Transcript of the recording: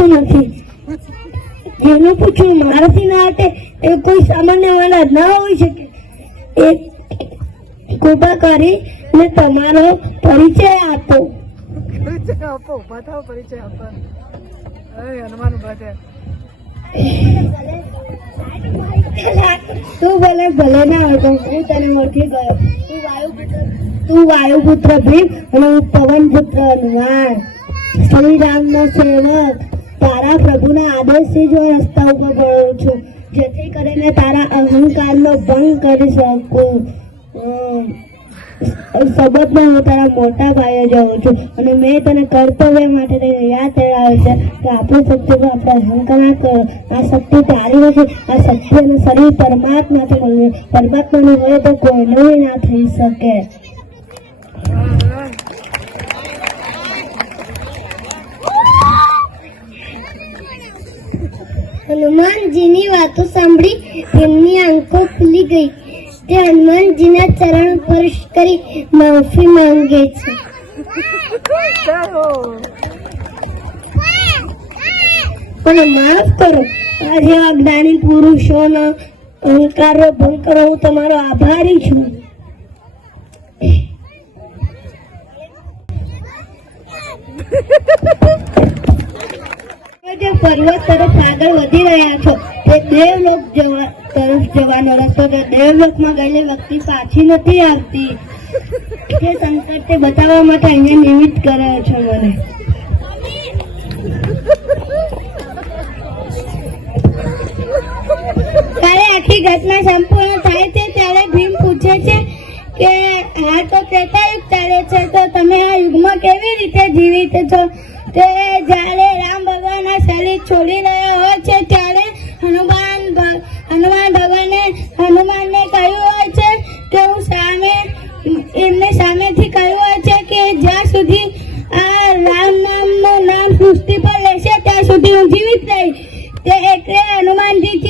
આવડતું નથી. જેનું પૂછવું મારાથી ના હટે એ કોઈ સામાન્ય માણસ ના હોઈ શકે. એ કૃપા કરીને તમારો પરિચય આપો. હનુમાન ઉભા થયા. તું ભલે ભલે ના હોય હું તને ઓળખી ગયો. તું વાયુપુત્ર ભીમ અને હું પવનપુત્ર હનુમાન, શ્રી રામનો સેવક. તારા પ્રભુના આદેશથી જ હું રસ્તા ઉપર પડું છું, જેથી કરીને તારા અહંકારનો ભંગ કરી શકું. સબતમાં હું તારા મોટા ભાઈએ જાઉં છું અને મેં તને કર્તવ્ય માટે યાદ કરાવે છે કે આપણી શક્તિ પર આપણે અહંકાર ના કરો. આ શક્તિ તારી નથી. આ શક્તિ અને શરીર પરમાત્માથી મળ્યું. પરમાત્માનું હોય તો કોઈનું ના થઈ શકે. હનુમાનજીની વાતો સાંભળી તેમની આંખો ખુલી ગઈ. તે હનુમાનજીના ચરણ સ્પર્શ કરી માફી માંગે છે. મને માફ કરો. આ જેવા જ્ઞાની પુરુષોનો અહંકારનો ભંગ કરો. હું તમારો આભારી છું. જે પર્વત તરફ આગળ વધી રહ્યા છો તે દેવલોક તરફ જવાનો રસ્તો છે. દેવલોકમાં ગયેલી વ્યક્તિ પાછી નથી આવતી. તે સંકટ તે બતાવવા માટે અહીંયા નિમિત્ત કર્યો છો મને. ત્યારે આખી ઘટના સંપૂર્ણ થાય છે ત્યારે ભીમ પૂછે છે કે આ તો ત્રેતાયુગ ચાલે છે, તો તમે આ યુગમાં કેવી રીતે જીવિત છો? તે જ્યારે રામ ભગવાન આ શરીર છોડી રહ્યા હોય છે ત્યારે હનુમાન ભગવાને હનુમાનને કહ્યું હોય છે કે હું એમને સામેથી કહ્યું હોય છે કે જ્યાં સુધી આ રામ નામનું નામ સૃષ્ટિ પર લેશે ત્યાં સુધી હું જીવિત રહીશ. તે એટલે હનુમાનજીથી